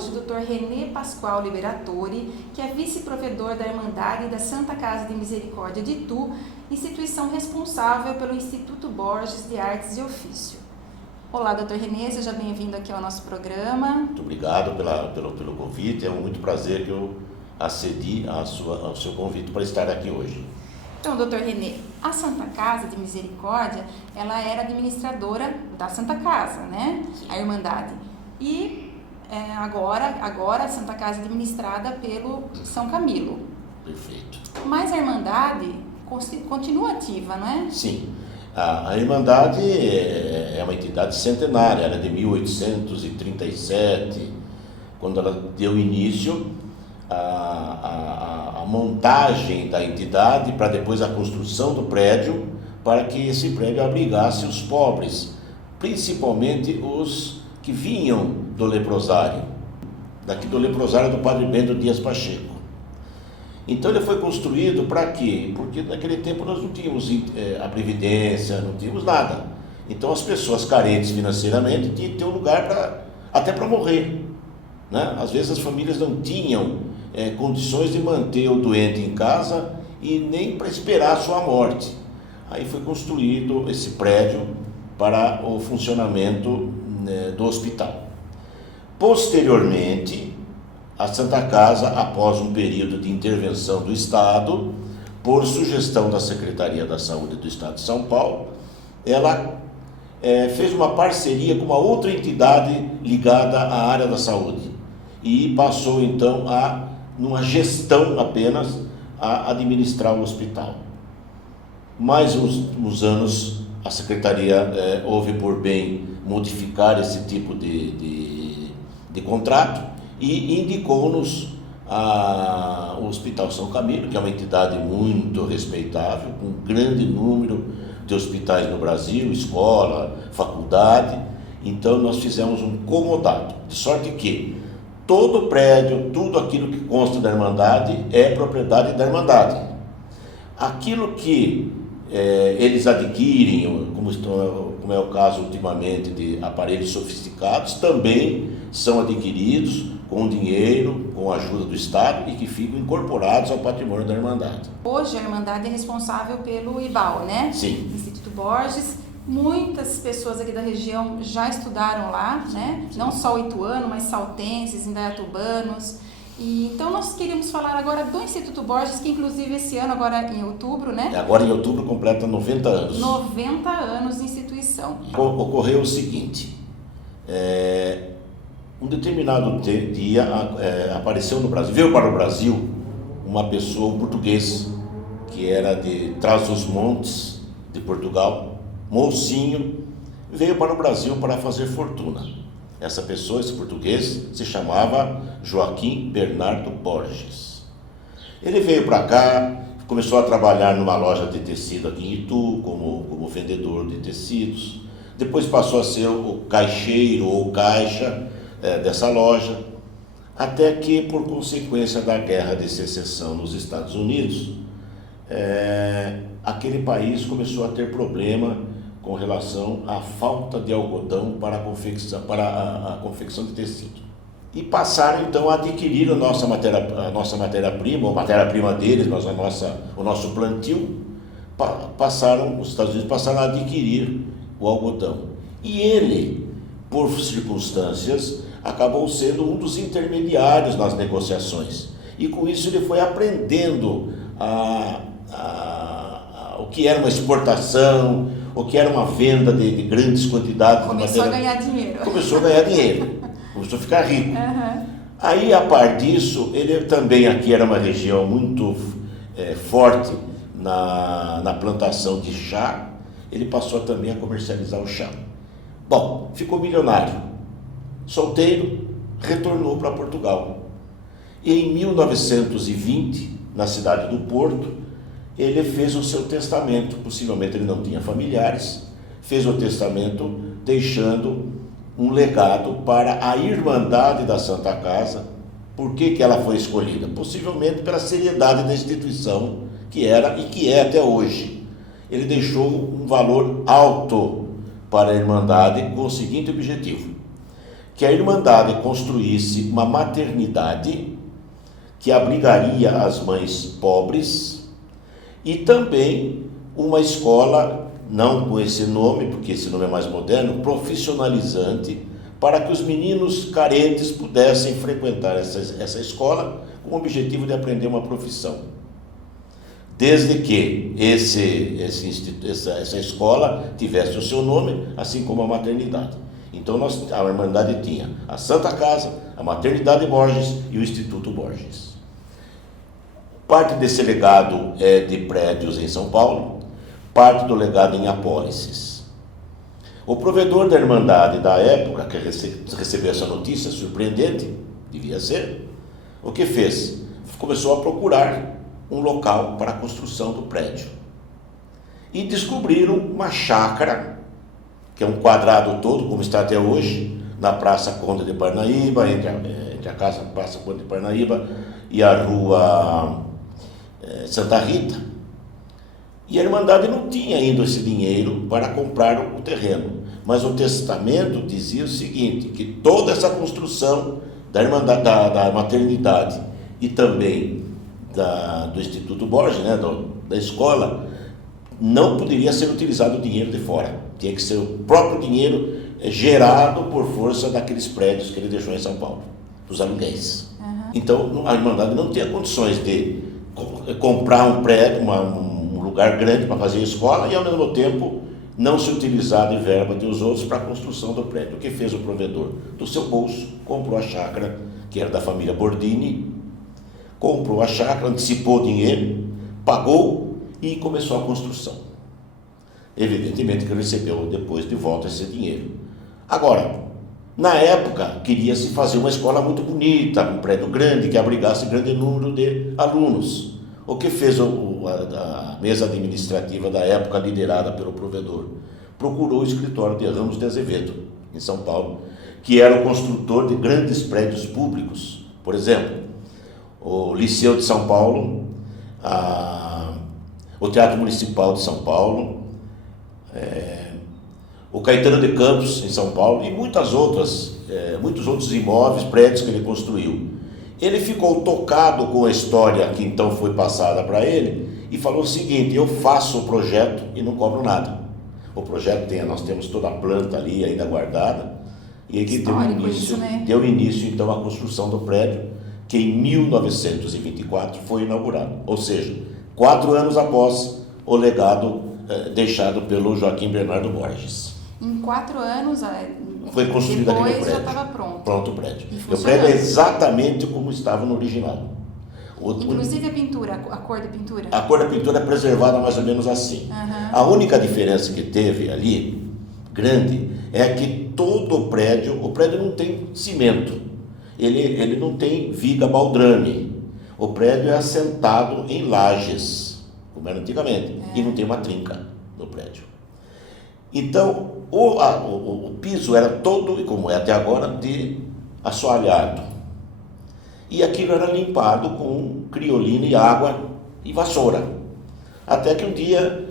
hoje o Dr. René Pascoal Liberatori, que é vice-provedor da Irmandade da Santa Casa de Misericórdia de Itu, instituição responsável pelo Instituto Borges de Artes e Ofício. Olá, Dr. René, seja bem-vindo aqui ao nosso programa. Muito obrigado pelo convite, é muito prazer que eu acedi ao seu convite para estar aqui hoje. Então, Dr. René, a Santa Casa de Misericórdia, ela era administradora da Santa Casa, né? Sim. A Irmandade. E agora a Santa Casa é administrada pelo São Camilo. Perfeito. Mas a Irmandade continua ativa, não é? Sim. A Irmandade é uma entidade centenária, ela é de 1837, quando ela deu início à montagem da entidade, para depois a construção do prédio, para que esse prédio abrigasse os pobres, principalmente os que vinham do leprosário, daqui do leprosário do Padre Bento Dias Pacheco. Então ele foi construído para quê? Porque naquele tempo nós não tínhamos a previdência, não tínhamos nada. Então as pessoas carentes financeiramente tinham que ter um lugar até para morrer, né? Às vezes as famílias não tinham condições de manter o doente em casa e nem para esperar a sua morte. Aí foi construído esse prédio para o funcionamento do hospital. Posteriormente, a Santa Casa, após um período de intervenção do Estado, por sugestão da Secretaria da Saúde do Estado de São Paulo, ela fez uma parceria com uma outra entidade ligada à área da saúde e passou então numa gestão apenas, a administrar o hospital. Mais uns anos, a Secretaria houve por bem modificar esse tipo de contrato e indicou-nos o Hospital São Camilo, que é uma entidade muito respeitável, com um grande número de hospitais no Brasil, escola, faculdade. Então nós fizemos um comodato, de sorte que todo prédio, tudo aquilo que consta da Irmandade é propriedade da Irmandade. Aquilo que eles adquirem, como é o caso ultimamente de aparelhos sofisticados, também são adquiridos com dinheiro, com a ajuda do Estado e que ficam incorporados ao patrimônio da Irmandade. Hoje a Irmandade é responsável pelo IBAL, né? Sim. Instituto Borges. Muitas pessoas aqui da região já estudaram lá, né? Sim. Não só o ituano, mas saltenses, indaiatubanos. E então nós queríamos falar agora do Instituto Borges, que inclusive esse ano, agora em outubro, né? Agora em outubro completa 90 anos. 90 anos de instituição. Ocorreu o seguinte, um determinado dia apareceu no Brasil, veio para o Brasil uma pessoa, um português, que era de Trás-os-Montes, de Portugal, mocinho, veio para o Brasil para fazer fortuna. Essa pessoa, esse português, se chamava Joaquim Bernardo Borges. Ele veio para cá, começou a trabalhar numa loja de tecido aqui em Itu, como vendedor de tecidos. Depois passou a ser o caixeiro ou caixa dessa loja, até que, por consequência da Guerra de Secessão nos Estados Unidos, aquele país começou a ter problema com relação à falta de algodão para a confecção de tecido. E passaram então a adquirir a nossa matéria-prima, ou matéria-prima deles, mas o nosso plantio, os Estados Unidos passaram a adquirir o algodão. E ele, por circunstâncias, acabou sendo um dos intermediários nas negociações. E com isso ele foi aprendendo o que era uma exportação, o que era uma venda de grandes quantidades. Começou a ganhar dinheiro. Começou a ganhar dinheiro, começou a ficar rico. Uhum. Aí, a par disso, ele também aqui era uma região muito forte na plantação de chá, ele passou também a comercializar o chá. Bom, ficou milionário, solteiro, retornou para Portugal. E em 1920, na cidade do Porto, ele fez o seu testamento. Possivelmente ele não tinha familiares, fez o testamento deixando um legado para a Irmandade da Santa Casa. Por que ela foi escolhida? Possivelmente pela seriedade da instituição que era e que é até hoje. Ele deixou um valor alto para a Irmandade com o seguinte objetivo: que a Irmandade construísse uma maternidade que abrigaria as mães pobres e também uma escola, não com esse nome, porque esse nome é mais moderno, profissionalizante, para que os meninos carentes pudessem frequentar essa escola com o objetivo de aprender uma profissão. Desde que essa escola tivesse o seu nome, assim como a maternidade. Então a Irmandade tinha a Santa Casa, a Maternidade Borges e o Instituto Borges. Parte desse legado é de prédios em São Paulo, parte do legado em apólices. O provedor da Irmandade da época, que recebeu essa notícia surpreendente, devia ser, o que fez? Começou a procurar um local para a construção do prédio. E descobriram uma chácara, que é um quadrado todo, como está até hoje, na Praça Conde de Parnaíba, entre a Praça Conde de Parnaíba e a Rua Santa Rita. E a Irmandade não tinha ainda esse dinheiro para comprar o terreno. Mas o testamento dizia o seguinte, que toda essa construção da Irmandade, da maternidade e também do Instituto Borges, né, da escola, não poderia ser utilizado o dinheiro de fora. Tinha que ser o próprio dinheiro gerado por força daqueles prédios que ele deixou em São Paulo, dos aluguéis. Então, a Irmandade não tinha condições de comprar um prédio, um lugar grande para fazer a escola e, ao mesmo tempo, não se utilizar de verba dos outros para a construção do prédio. O que fez o provedor? Do seu bolso, comprou a chácara, que era da família Bordini, comprou a chácara, antecipou o dinheiro, pagou e começou a construção. Evidentemente que recebeu depois de volta esse dinheiro. Agora, na época, queria-se fazer uma escola muito bonita, um prédio grande, que abrigasse grande número de alunos. O que fez a mesa administrativa da época, liderada pelo provedor? Procurou o escritório de Ramos de Azevedo, em São Paulo, que era o construtor de grandes prédios públicos. Por exemplo, o Liceu de São Paulo, o Teatro Municipal de São Paulo, o Caetano de Campos, em São Paulo, e muitos outros imóveis, prédios que ele construiu. Ele ficou tocado com a história que então foi passada para ele e falou o seguinte: eu faço o projeto e não cobro nada. O projeto nós temos toda a planta ali ainda guardada, e aqui deu início então à construção do prédio, que em 1924 foi inaugurado, ou seja, 4 anos após o legado deixado pelo Joaquim Bernardo Borges. Em 4 anos foi construído aquele prédio. Já estava pronto. Pronto o prédio. O prédio é exatamente como estava no original. Inclusive a pintura, a cor da pintura? A cor da pintura é preservada mais ou menos assim. A única diferença que teve ali, grande, é que todo o prédio não tem cimento. Ele não tem viga baldrame. O prédio é assentado em lajes, como era antigamente, e não tem uma trinca no prédio. Então, o piso era todo, como é até agora, de assoalhado. E aquilo era limpado com criolina e água e vassoura. Até que um dia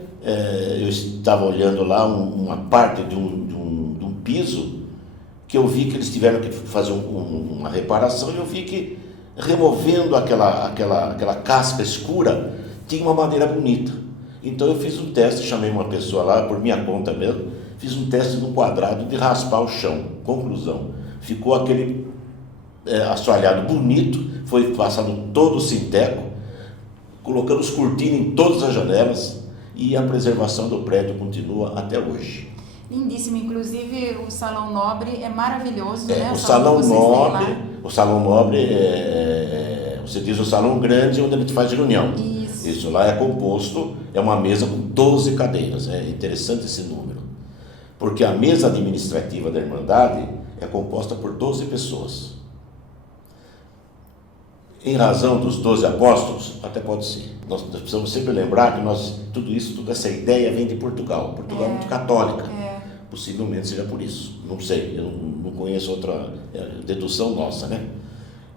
eu estava olhando lá uma parte de um piso, que eu vi que eles tiveram que fazer uma reparação, e eu vi que, removendo aquela casca escura, tinha uma madeira bonita. Então eu fiz um teste, chamei uma pessoa lá, por minha conta mesmo, fiz um teste no quadrado de raspar o chão. Conclusão, ficou aquele assoalhado bonito, foi passado todo o sinteco, colocamos cortina em todas as janelas, e a preservação do prédio continua até hoje. Lindíssimo, inclusive o Salão Nobre é maravilhoso, né? O Salão Nobre você diz o salão grande onde a gente faz reunião. Isso lá é composto, é uma mesa com 12 cadeiras. É interessante esse número, porque a mesa administrativa da Irmandade é composta por 12 pessoas. Em razão dos 12 apóstolos, até pode ser. Nós precisamos sempre lembrar que toda essa ideia vem de Portugal. Portugal é muito católica. Possivelmente seja por isso. Não sei, eu não conheço outra dedução nossa, né?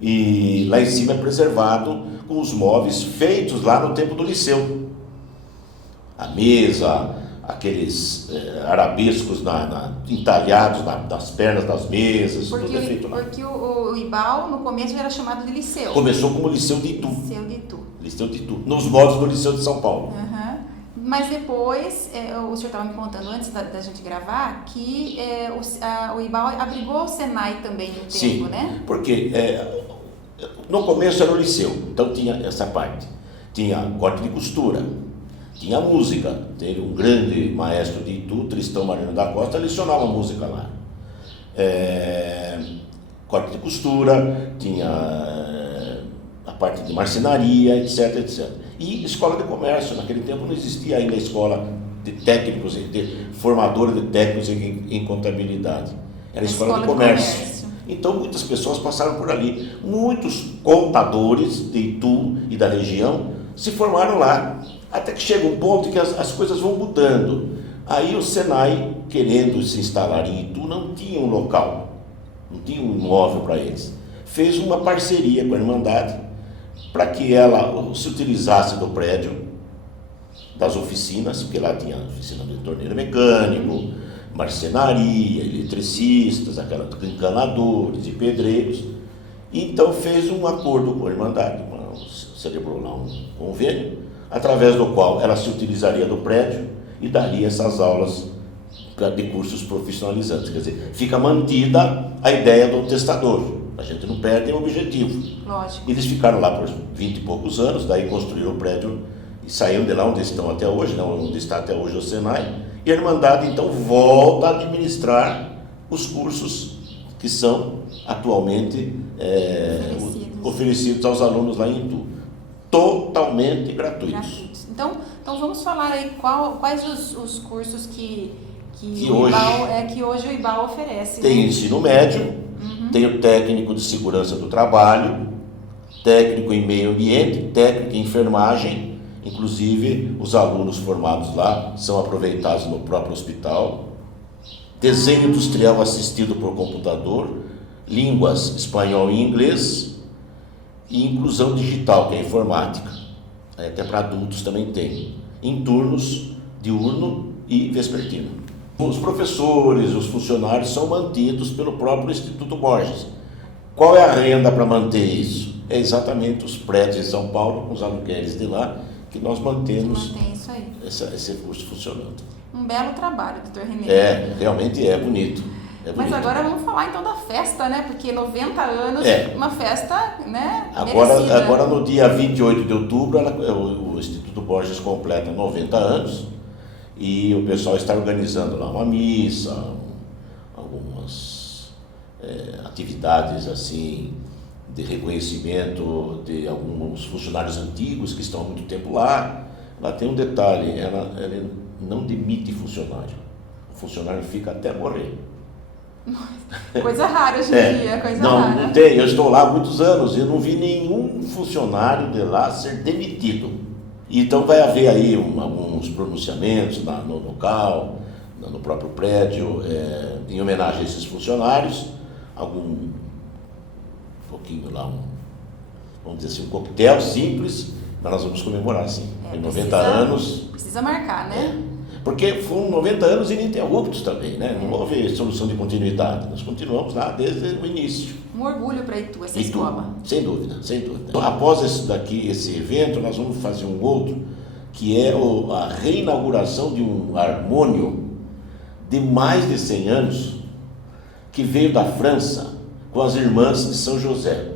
E lá em cima é preservado com os móveis feitos lá no tempo do Liceu. A mesa, aqueles arabescos entalhados nas pernas das mesas, tudo é feito lá. Porque o IBAL no começo era chamado de liceu. Começou como Liceu de Itu. Liceu de Itu. Liceu de Itu, nos moldes do Liceu de São Paulo. Uhum. Mas depois, o senhor estava me contando antes da gente gravar, que o IBAL abrigou o Senai também no tempo, Sim, né? Porque no começo era o liceu, então tinha essa parte. Tinha corte de costura, tinha música. Teve um grande maestro de Itu, Tristão Marino da Costa, lecionava música lá. Corte de costura, tinha a parte de marcenaria, etc, etc. E escola de comércio. Naquele tempo não existia ainda a escola de técnicos, formadora de técnicos em contabilidade. Era a escola de comércio. Então muitas pessoas passaram por ali. Muitos contadores de Itu e da região se formaram lá. Até que chega um ponto que as coisas vão mudando. Aí o Senai, querendo se instalar em Itu, não tinha um local, não tinha um imóvel para eles. Fez uma parceria com a Irmandade para que ela se utilizasse do prédio, das oficinas, porque lá tinha oficina de torneiro mecânico, marcenaria, eletricistas, encanadores e pedreiros. Então fez um acordo com a Irmandade, celebrou lá um convênio, através do qual ela se utilizaria do prédio e daria essas aulas de cursos profissionalizantes. Quer dizer, fica mantida a ideia do testador, a gente não perde o objetivo. Lógico. Eles ficaram lá por 20 e poucos anos, daí construíram o prédio e saíram de lá onde estão até hoje, né, onde está até hoje o Senai, e a Irmandade então volta a administrar os cursos que são atualmente oferecidos aos alunos lá em Itu, totalmente gratuitos. Então vamos falar aí quais os cursos que hoje o IBAL oferece. Tem ensino médio, tem o técnico de segurança do trabalho, técnico em meio ambiente, técnico em enfermagem. Inclusive os alunos formados lá são aproveitados no próprio hospital. Desenho industrial assistido por computador, línguas espanhol e inglês, e inclusão digital, que é informática. Até para adultos também tem, em turnos diurno e vespertino. Os professores, os funcionários são mantidos pelo próprio Instituto Borges. Qual é a renda para manter isso? É exatamente os prédios de São Paulo, com os aluguéis de lá, que nós mantemos isso aí. Esse curso funcionando. Um belo trabalho, doutor René. Realmente é bonito. Mas agora vamos falar então da festa, né? Porque 90 anos, uma festa, né? Agora no dia 28 de outubro, o Instituto Borges completa 90 anos e o pessoal está organizando lá uma missa, algumas atividades assim de reconhecimento de alguns funcionários antigos que estão há muito tempo lá. Lá tem um detalhe, ela não demite funcionário. O funcionário fica até morrer. Coisa rara hoje em dia, coisa rara. Não tem, eu estou lá há muitos anos e eu não vi nenhum funcionário de lá ser demitido. Então vai haver aí alguns pronunciamentos no local, no próprio prédio, em homenagem a esses funcionários, pouquinho lá, vamos dizer assim, um coquetel simples, mas nós vamos comemorar sim, em 90 anos. Precisa marcar, né? Porque foram 90 anos ininterruptos também, né? Não houve solução de continuidade. Nós continuamos lá desde o início. Um orgulho para Itu, essa escola. Sem dúvida, sem dúvida. Então, após esse evento, nós vamos fazer um outro, que é a reinauguração de um harmônio de mais de 100 anos, que veio da França com as irmãs de São José.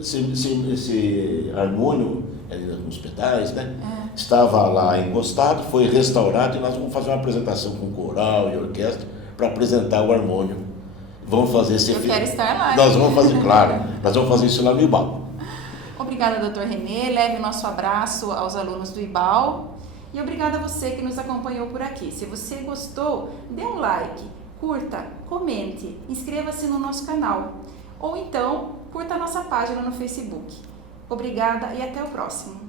Esse harmônio, nos pedais, né? Estava lá encostado, foi restaurado e nós vamos fazer uma apresentação com coral e orquestra para apresentar o harmônio. Vamos fazer esse evento. Eu quero estar lá. Nós vamos fazer, claro, nós vamos fazer isso lá no IBAL. Obrigada, doutor René. Leve o nosso abraço aos alunos do IBAL. E obrigada a você que nos acompanhou por aqui. Se você gostou, dê um like, curta, comente, inscreva-se no nosso canal. Ou então, curta a nossa página no Facebook. Obrigada e até o próximo.